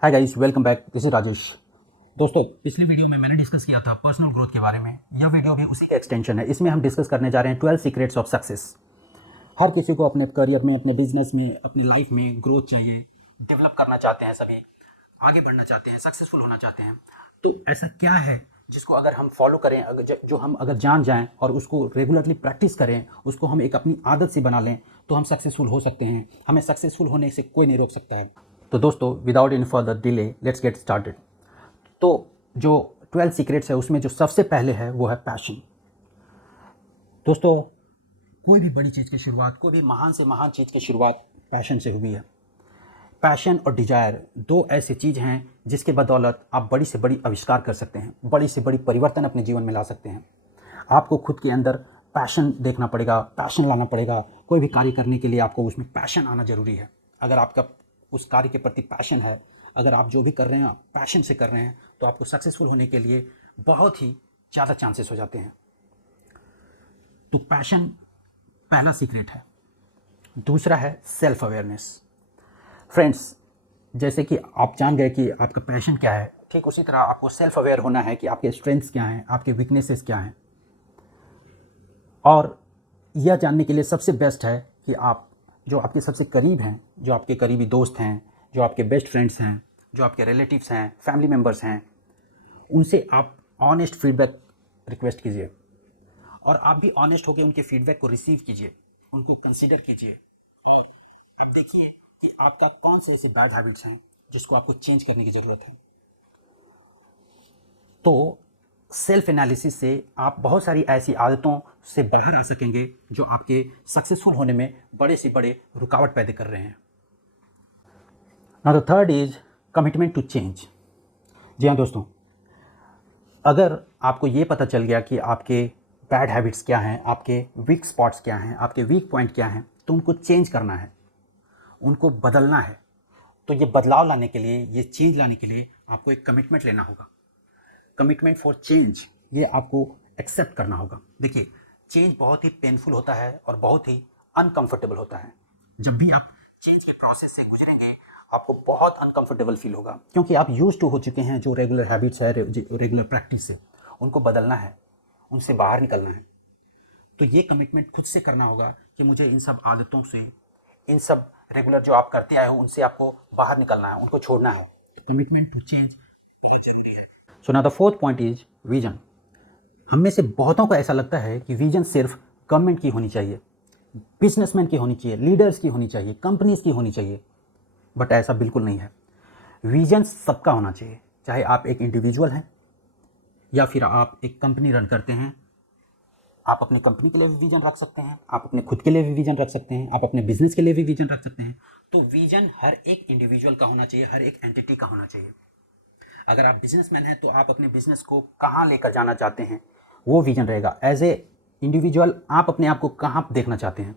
Hi guys, welcome back. This is Rajesh. दोस्तों, पिछली video में मैंने डिस्कस किया था पर्सनल ग्रोथ के बारे में। यह वीडियो भी उसी का एक्सटेंशन है। इसमें हम डिस्कस करने जा रहे हैं 12 सीक्रेट्स ऑफ सक्सेस। हर किसी को अपने करियर में, अपने बिजनेस में, अपनी लाइफ में ग्रोथ चाहिए। डेवलप करना चाहते हैं, सभी आगे बढ़ना चाहते हैं, सक्सेसफुल होना चाहते हैं। तो ऐसा क्या है जिसको अगर हम फॉलो करें, जो हम अगर जान जाएं और उसको रेगुलरली प्रैक्टिस करें, उसको हम एक अपनी आदत से बना लें, तो हम सक्सेसफुल हो सकते हैं। हमें सक्सेसफुल होने से कोई नहीं रोक सकता है। तो दोस्तों, without any further delay, let's get started. तो जो 12 सीक्रेट्स है उसमें जो सबसे पहले है वो है पैशन। दोस्तों, कोई भी बड़ी चीज़ की शुरुआत, कोई भी महान से महान चीज़ की शुरुआत पैशन से हुई है। पैशन और डिजायर दो ऐसी चीज़ हैं जिसके बदौलत आप बड़ी से बड़ी आविष्कार कर सकते हैं, बड़ी से बड़ी परिवर्तन अपने जीवन में ला सकते हैं। आपको खुद के अंदर पैशन देखना पड़ेगा, पैशन लाना पड़ेगा। कोई भी कार्य करने के लिए आपको उसमें पैशन आना ज़रूरी है। अगर आपका उस कार्य के प्रति पैशन है, अगर आप जो भी कर रहे हैं पैशन से कर रहे हैं, तो आपको सक्सेसफुल होने के लिए बहुत ही ज़्यादा चांसेस हो जाते हैं। तो पैशन पहला सीक्रेट है। दूसरा है सेल्फ अवेयरनेस। फ्रेंड्स, जैसे कि आप जान गए कि आपका पैशन क्या है, ठीक उसी तरह आपको सेल्फ अवेयर होना है कि आपके स्ट्रेंथ्स क्या हैं, आपके वीकनेसेस क्या हैं। और यह जानने के लिए सबसे बेस्ट है कि आप जो आपके सबसे करीब हैं, जो आपके करीबी दोस्त हैं, जो आपके बेस्ट फ्रेंड्स हैं, जो आपके रिलेटिव्स हैं, फैमिली मेम्बर्स हैं, उनसे आप ऑनेस्ट फीडबैक रिक्वेस्ट कीजिए। और आप भी ऑनेस्ट होकर उनके फीडबैक को रिसीव कीजिए, उनको कंसीडर कीजिए। और अब देखिए कि आपका कौन से ऐसे बैड हैबिट्स हैं जिसको आपको चेंज करने की ज़रूरत है। तो सेल्फ एनालिसिस से आप बहुत सारी ऐसी आदतों से बाहर आ सकेंगे जो आपके सक्सेसफुल होने में बड़े से बड़े रुकावट पैदा कर रहे हैं। Now the third is commitment to change. जी हाँ दोस्तों, अगर आपको ये पता चल गया कि आपके बैड हैबिट्स क्या हैं, आपके वीक स्पॉट्स क्या हैं, आपके वीक पॉइंट क्या हैं, तो उनको चेंज करना है, उनको बदलना है। तो ये बदलाव लाने के लिए, ये चेंज लाने के लिए आपको एक कमिटमेंट लेना होगा। कमिटमेंट फॉर चेंज, ये आपको एक्सेप्ट करना होगा। देखिए, चेंज बहुत ही पेनफुल होता है और बहुत ही अनकंफर्टेबल होता है। जब भी आप चेंज के प्रोसेस से गुजरेंगे, आपको बहुत अनकंफर्टेबल फील होगा, क्योंकि आप यूज टू हो चुके हैं जो रेगुलर हैबिट्स है, रेगुलर प्रैक्टिस से। उनको बदलना है, उनसे बाहर निकलना है। तो ये कमिटमेंट खुद से करना होगा कि मुझे इन सब आदतों से, इन सब रेगुलर जो आप करते आए हो, उनसे आपको बाहर निकलना है, उनको छोड़ना है। कमिटमेंट टू चेंज बहुत जरूरी है। सो now the fourth point is vision. हम में से बहुतों को ऐसा लगता है कि विजन सिर्फ गवर्नमेंट की होनी चाहिए, बिजनेसमैन की होनी चाहिए, लीडर्स की होनी चाहिए, कंपनीज की होनी चाहिए। बट ऐसा बिल्कुल नहीं है। विजन सबका होना चाहिए, चाहे आप एक इंडिविजुअल हैं या फिर आप एक कंपनी रन करते हैं। आप अपनी कंपनी के लिए भी विजन रख सकते हैं, आप अपने खुद के लिए भी विजन रख सकते हैं, आप अपने बिजनेस के लिए भी विजन रख सकते हैं। तो विजन हर एक इंडिविजुअल का होना चाहिए, हर एक एंटिटी का होना चाहिए। अगर आप बिजनेसमैन हैं तो आप अपने बिजनेस को कहाँ लेकर जाना चाहते हैं, वो विजन रहेगा। एज ए इंडिविजुअल आप अपने आप को कहाँ देखना चाहते हैं,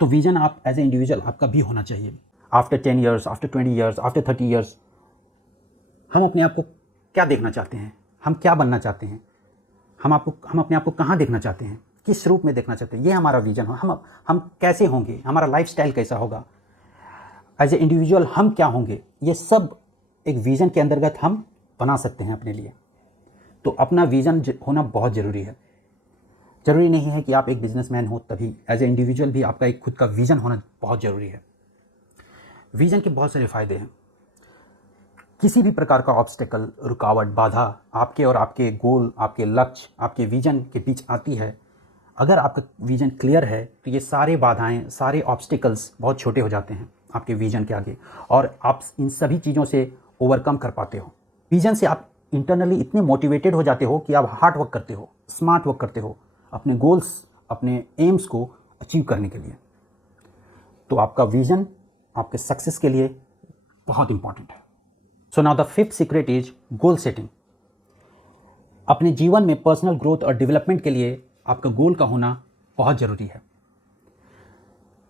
तो विजन आप एज ए इंडिविजुअल आपका भी होना चाहिए। After 10 years, after 20 years, after 30 years हम अपने आप को क्या देखना चाहते हैं, हम क्या बनना चाहते हैं, हम अपने आप को कहाँ देखना चाहते हैं, किस रूप में देखना चाहते हैं, ये हमारा विजन हो। हम कैसे होंगे, हमारा लाइफस्टाइल कैसा होगा, एज ए इंडिविजुअल हम क्या होंगे, ये सब एक विज़न के अंतर्गत हम बना सकते हैं अपने लिए। तो अपना विज़न होना बहुत ज़रूरी है। ज़रूरी नहीं है कि आप एक बिजनेसमैन हो तभी, एज ए इंडिविजुअल भी आपका एक खुद का विज़न होना बहुत ज़रूरी है। विज़न के बहुत सारे फ़ायदे हैं। किसी भी प्रकार का ऑब्स्टेकल, रुकावट, बाधा आपके और आपके गोल, आपके लक्ष्य, आपके विज़न के बीच आती है, अगर आपका विज़न क्लियर है तो ये सारे बाधाएं, सारे ऑब्स्टिकल्स बहुत छोटे हो जाते हैं आपके विज़न के आगे, और आप इन सभी चीज़ों से ओवरकम कर पाते हो। विज़न से आप इंटरनली इतने मोटिवेटेड हो जाते हो कि आप हार्ड वर्क करते हो, स्मार्ट वर्क करते हो अपने गोल्स, अपने एम्स को अचीव करने के लिए। तो आपका विज़न आपके सक्सेस के लिए बहुत इंपॉर्टेंट है। सो now the fifth secret is goal setting. अपने जीवन में पर्सनल ग्रोथ और डेवलपमेंट के लिए आपका गोल का होना बहुत ज़रूरी है।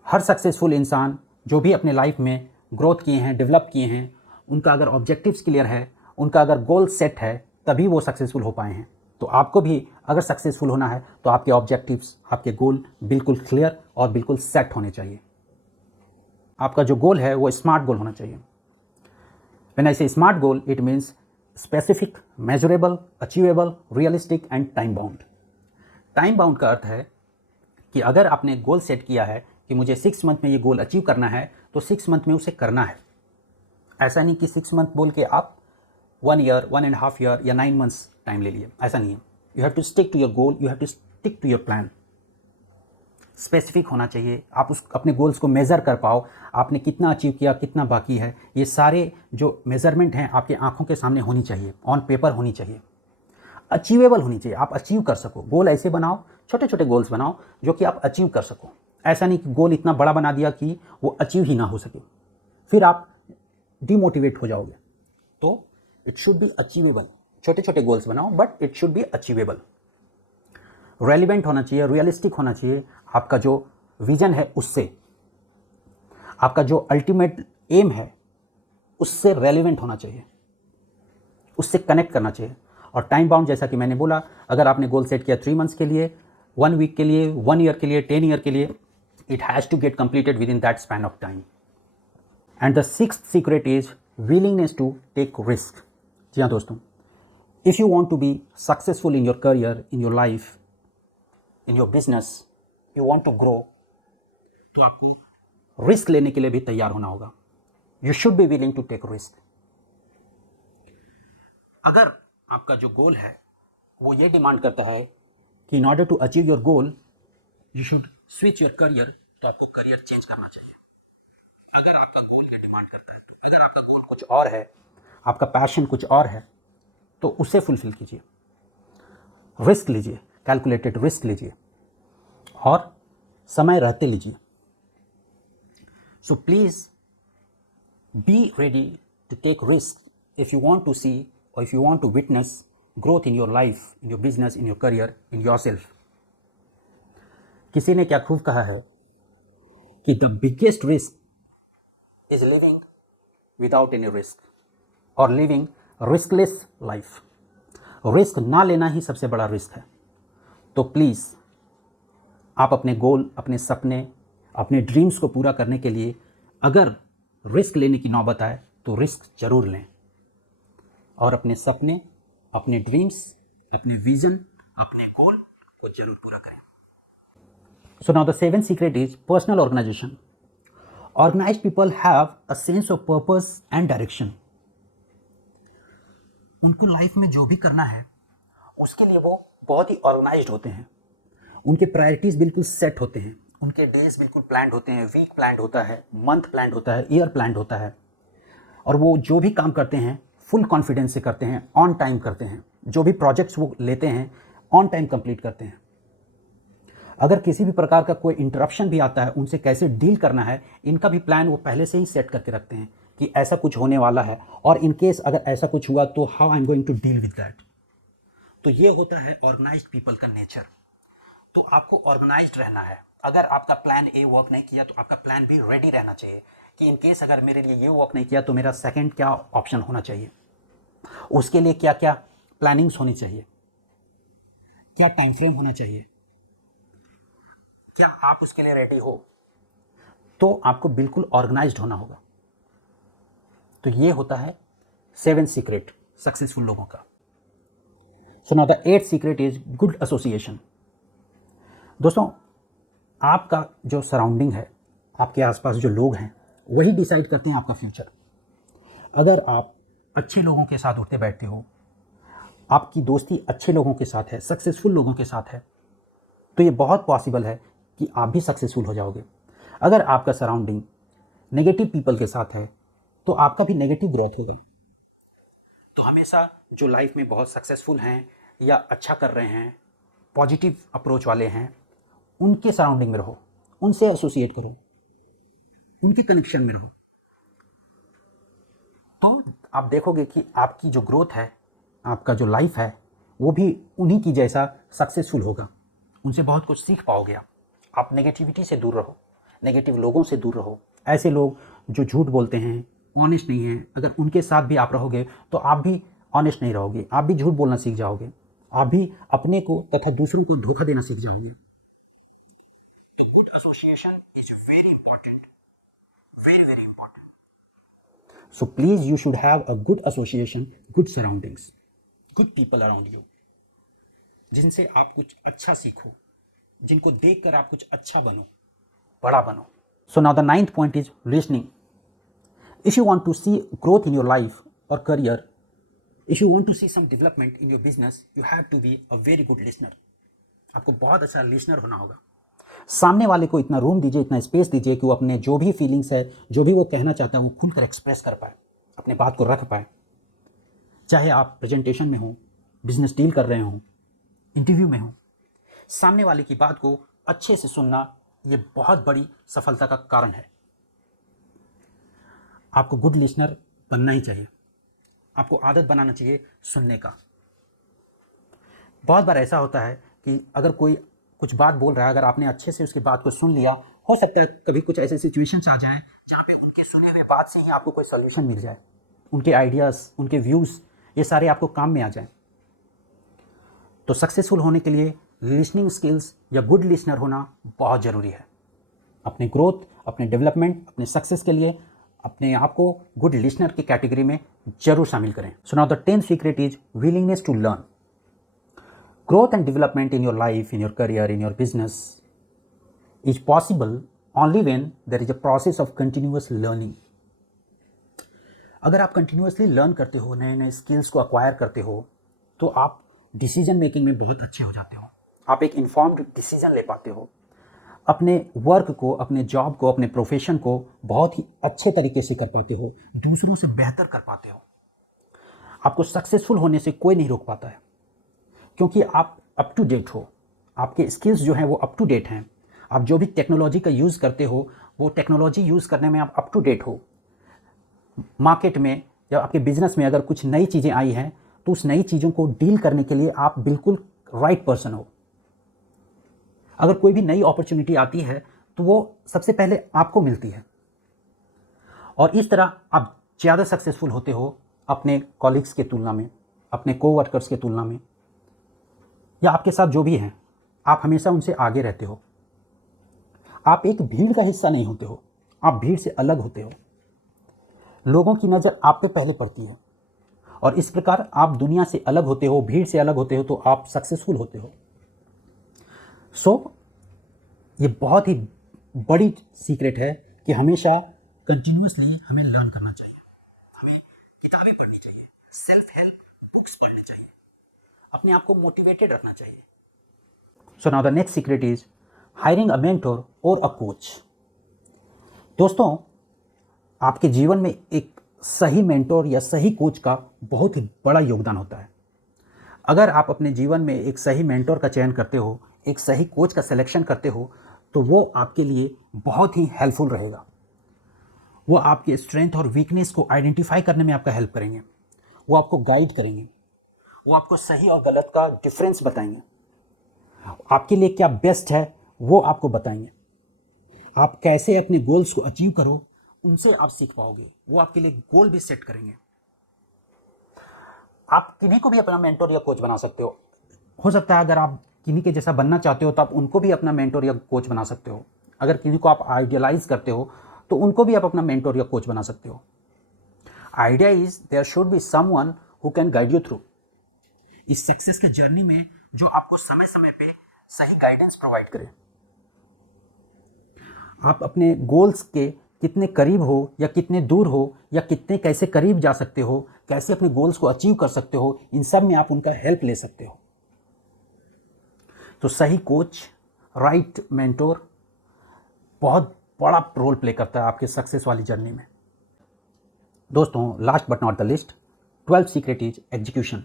हर सक्सेसफुल इंसान जो भी अपने लाइफ में ग्रोथ किए हैं, डेवलप किए हैं, उनका अगर ऑब्जेक्टिव्स क्लियर है, उनका अगर गोल सेट है, तभी वो सक्सेसफुल हो पाए हैं। तो आपको भी अगर सक्सेसफुल होना है तो आपके ऑब्जेक्टिव्स, आपके गोल बिल्कुल क्लियर और बिल्कुल सेट होने चाहिए। आपका जो गोल है वो स्मार्ट गोल होना चाहिए। व्हेन आई से smart goal it means specific, measurable, achievable, realistic and time bound. Time bound का अर्थ है कि अगर आपने गोल सेट किया है कि मुझे 6 मंथ में ये गोल अचीव करना है तो 6 मंथ में उसे करना है। ऐसा नहीं कि 6 मंथ बोल के आप 1 ईयर, 1.5 ईयर या 9 मंथ्स टाइम ले लिए, ऐसा नहीं है। You have to stick to your goal, you have to stick to your plan. Specific होना चाहिए, आप उस अपने गोल्स को मेज़र कर पाओ, आपने कितना अचीव किया, कितना बाकी है, ये सारे जो मेज़रमेंट हैं आपकी आंखों के सामने होनी चाहिए, ऑन पेपर होनी चाहिए, अचीवेबल होनी चाहिए, आप अचीव कर सको। गोल ऐसे बनाओ, छोटे छोटे गोल्स बनाओ जो कि आप अचीव कर सको। ऐसा नहीं कि गोल इतना बड़ा बना दिया कि वो अचीव ही ना हो सके, फिर आप डिमोटिवेट हो जाओगे। तो इट शुड बी अचीवेबल। छोटे छोटे गोल्स बनाओ but it should be achievable. Relevant होना चाहिए, रियलिस्टिक होना चाहिए, आपका जो विजन है उससे, आपका जो अल्टीमेट एम है उससे रेलिवेंट होना चाहिए, उससे कनेक्ट करना चाहिए। और टाइम बाउंड, जैसा कि मैंने बोला, अगर आपने गोल सेट किया 3 मंथ्स के लिए, 1 वीक के लिए, 1 ईयर के लिए, 10 ईयर के लिए, it has to get completed within that span of time. And the 6th secret is willingness to take risk. जी हाँ दोस्तों, if you want to be successful in your career, in your life, in your business, you want to grow, तो आपको risk लेने के लिए भी तैयार होना होगा। You should be willing to take risk. अगर आपका जो गोल है वो ये डिमांड करता है कि in order to achieve your goal you should switch your career, तो आपको करियर चेंज करना चाहिए। अगर आपका गोल ये डिमांड करता है, तो अगर आपका गोल कुछ और है, आपका पैशन कुछ और है, तो उसे फुलफिल कीजिए। रिस्क लीजिए, कैलकुलेटेड रिस्क लीजिए और समय रहते लीजिए। So please be ready to take risk if you want to see और if you want to witness growth in your life, in your business, in your career, in yourself. किसी ने क्या खूब कहा है कि the biggest risk is living without any risk और living riskless life. Risk ना लेना ही सबसे बड़ा रिस्क है। तो प्लीज़ आप अपने गोल, अपने सपने, अपने ड्रीम्स को पूरा करने के लिए अगर रिस्क लेने की नौबत आए तो रिस्क जरूर लें और अपने सपने, अपने ड्रीम्स, अपने विजन, अपने गोल को जरूर पूरा करें। So now the 7th secret is personal organization. Organized people have a sense of purpose and direction. उनको लाइफ में जो भी करना है उसके लिए वो बहुत ही ऑर्गेनाइज्ड होते हैं। उनके प्रायोरिटीज बिल्कुल सेट होते हैं, उनके डेज बिल्कुल प्लान्ड होते हैं, वीक प्लान्ड होता है, मंथ प्लान्ड होता है, ईयर प्लान्ड होता है। और वो जो भी काम करते हैं फुल कॉन्फिडेंस से करते हैं, ऑन टाइम करते हैं। जो भी प्रोजेक्ट्स वो लेते हैं ऑन टाइम कंप्लीट करते हैं। अगर किसी भी प्रकार का कोई इंटरप्शन भी आता है, उनसे कैसे डील करना है, इनका भी प्लान वो पहले से ही सेट करके रखते हैं कि ऐसा कुछ होने वाला है और इन केस अगर ऐसा कुछ हुआ तो how I am going to deal with that. तो ये होता है ऑर्गेनाइज्ड पीपल का नेचर। तो आपको ऑर्गेनाइज्ड रहना है। अगर आपका प्लान ए वर्क नहीं किया तो आपका प्लान बी रेडी रहना चाहिए कि इन केस अगर मेरे लिए ये वर्क नहीं किया तो मेरा सेकंड क्या ऑप्शन होना चाहिए, उसके लिए क्या क्या प्लानिंग्स होनी चाहिए, क्या टाइम फ्रेम होना चाहिए, क्या आप उसके लिए रेडी हो। तो आपको बिल्कुल ऑर्गेनाइज्ड होना होगा। तो ये होता है 7th सीक्रेट सक्सेसफुल लोगों का। सो now the 8th secret is good association. दोस्तों, आपका जो सराउंडिंग है, आपके आसपास जो लोग हैं, वही डिसाइड करते हैं आपका फ्यूचर। अगर आप अच्छे लोगों के साथ उठते बैठते हो, आपकी दोस्ती अच्छे लोगों के साथ है, सक्सेसफुल लोगों के साथ है, तो ये बहुत पॉसिबल है कि आप भी सक्सेसफुल हो जाओगे। अगर आपका सराउंडिंग नेगेटिव पीपल के साथ है तो आपका भी नेगेटिव ग्रोथ होगा। तो हमेशा जो लाइफ में बहुत सक्सेसफुल हैं या अच्छा कर रहे हैं, पॉजिटिव अप्रोच वाले हैं, उनके सराउंडिंग में रहो, उनसे एसोसिएट करो, उनके कनेक्शन में रहो। तो आप देखोगे कि आपकी जो ग्रोथ है, आपका जो लाइफ है, वो भी उन्हीं की जैसा सक्सेसफुल होगा। उनसे बहुत कुछ सीख पाओगे आप नेगेटिविटी से दूर रहो, नेगेटिव लोगों से दूर रहो। ऐसे लोग जो झूठ बोलते हैं, ऑनेस्ट नहीं हैं, अगर उनके साथ भी आप रहोगे तो आप भी ऑनेस्ट नहीं रहोगे, आप भी झूठ बोलना सीख जाओगे, आप भी अपने को तथा दूसरों को धोखा देना सीख जाओगे। तो good association is very important, very very important. So please, you should have a good association, good surroundings, good people around you, जिनसे आप कुछ अच्छा सीखो, जिनको देखकर आप कुछ अच्छा बनो, बड़ा बनो. So now the ninth point is listening. If you want to see growth in your life or career, if you want to see some development in your business, you have to be a very good listener. आपको बहुत अच्छा listener होना होगा. सामने वाले को इतना room दीजिए, इतना स्पेस दीजिए कि वो अपने जो भी फीलिंग्स है, जो भी वो कहना चाहता है, वो खुलकर एक्सप्रेस कर पाए, अपने बात को रख पाए. चाहे आप प्रेजेंटेशन में हो, बिजनेस डील कर रहे हो, इंटरव्यू में हो, सामने वाले की बात को अच्छे से सुनना, ये बहुत बड़ी सफलता का कारण है. आपको गुड लिसनर बनना ही चाहिए. आपको आदत बनाना चाहिए सुनने का. बहुत बार ऐसा होता है कि अगर कोई कुछ बात बोल रहा है, अगर आपने अच्छे से उसकी बात को सुन लिया, हो सकता है कभी कुछ ऐसे सिचुएशंस आ जाए जहाँ पे उनके सुने हुए बात से ही आपको कोई सोल्यूशन मिल जाए, उनके आइडियाज़, उनके व्यूज़, ये सारे आपको काम में आ जाएं. तो सक्सेसफुल होने के लिए लिसनिंग स्किल्स या गुड लिसनर होना बहुत ज़रूरी है. अपने ग्रोथ, अपने डेवलपमेंट, अपने सक्सेस के लिए अपने आप को गुड लिसनर की कैटेगरी में जरूर शामिल करें. So now the 10th secret is willingness to learn. Growth and development in your life, in your career, in your business is possible only when there is a process of continuous learning. अगर आप continuously learn करते हो, नए नए skills को acquire करते हो, तो आप डिसीजन मेकिंग में बहुत अच्छे हो जाते हो. आप एक इन्फॉर्म्ड डिसीजन ले पाते हो. अपने वर्क को, अपने जॉब को, अपने प्रोफेशन को बहुत ही अच्छे तरीके से कर पाते हो, दूसरों से बेहतर कर पाते हो. आपको सक्सेसफुल होने से कोई नहीं रोक पाता है, क्योंकि आप अप टू डेट हो. आपके स्किल्स जो हैं वो अप टू डेट हैं. आप जो भी टेक्नोलॉजी का यूज़ करते हो, वो टेक्नोलॉजी यूज़ करने में आप अप टू डेट हो. मार्केट में या आपके बिजनेस में अगर कुछ नई चीज़ें आई हैं, तो उस नई चीज़ों को डील करने के लिए आप बिल्कुल राइट पर्सन हो. अगर कोई भी नई अपॉर्चुनिटी आती है, तो वो सबसे पहले आपको मिलती है. और इस तरह आप ज़्यादा सक्सेसफुल होते हो अपने कॉलीग्स के तुलना में, अपने कोवर्कर्स के तुलना में, या आपके साथ जो भी हैं. आप हमेशा उनसे आगे रहते हो. आप एक भीड़ का हिस्सा नहीं होते हो, आप भीड़ से अलग होते हो. लोगों की नज़र आप पे पहले पड़ती है, और इस प्रकार आप दुनिया से अलग होते हो, भीड़ से अलग होते हो, तो आप सक्सेसफुल होते हो. सो ये बहुत ही बड़ी सीक्रेट है कि हमेशा कंटिन्यूसली हमें लर्न करना चाहिए. हमें किताबें पढ़नी चाहिए, सेल्फ हेल्प बुक्स पढ़नी चाहिए, अपने आप को मोटिवेटेड रखना चाहिए. सो now the next secret is hiring a mentor और अ कोच. दोस्तों, आपके जीवन में एक सही मेंटर या सही कोच का बहुत ही बड़ा योगदान होता है. अगर आप अपने जीवन में एक सही मेंटर का चयन करते हो, एक सही कोच का सिलेक्शन करते हो, तो वो आपके लिए बहुत ही हेल्पफुल रहेगा. वो आपके स्ट्रेंथ और वीकनेस को आइडेंटिफाई करने में आपका हेल्प करेंगे. वो आपको गाइड करेंगे. वो आपको सही और गलत का डिफरेंस बताएंगे. आपके लिए क्या बेस्ट है वो आपको बताएंगे. आप कैसे अपने गोल्स को अचीव करो, उनसे आप सीख पाओगे. वो आपके लिए गोल भी सेट करेंगे. आप किन्हीं को भी अपना मेंटर या कोच बना सकते हो सकता है अगर आप किन्हीं के जैसा बनना चाहते हो, तो आप उनको भी अपना मेंटर या कोच बना सकते हो. अगर किन्हीं को आप आइडियलाइज करते हो, तो उनको भी आप अपना मेंटर या कोच बना सकते हो. Idea is there should be someone who can guide you through. इस सक्सेस की जर्नी में जो आपको समय समय पे सही गाइडेंस प्रोवाइड करे. आप अपने गोल्स के कितने करीब हो या कितने दूर हो, या कितने कैसे करीब जा सकते हो, कैसे अपने गोल्स को अचीव कर सकते हो, इन सब में आप उनका हेल्प ले सकते हो. तो सही कोच, राइट मेंटोर बहुत बड़ा रोल प्ले करता है आपके सक्सेस वाली जर्नी में. दोस्तों, last but not the list, 12th secret is execution.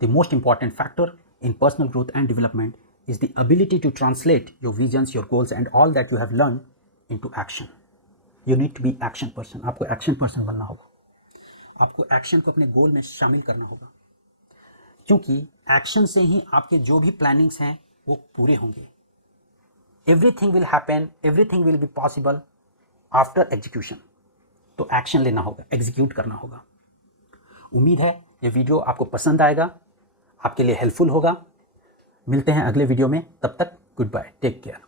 The most important factor in personal growth and development is the ability to translate your visions, your goals and all that you have learned into action. You need to be action person. आपको action person बनना होगा. आपको action को अपने गोल में शामिल करना होगा, क्योंकि action से ही आपके जो भी प्लानिंग्स हैं वो पूरे होंगे. Everything will happen, everything will be possible after execution. तो action लेना होगा, execute करना होगा. उम्मीद है ये वीडियो आपको पसंद आएगा, आपके लिए हेल्पफुल होगा. मिलते हैं अगले वीडियो में. तब तक गुड बाय, टेक केयर.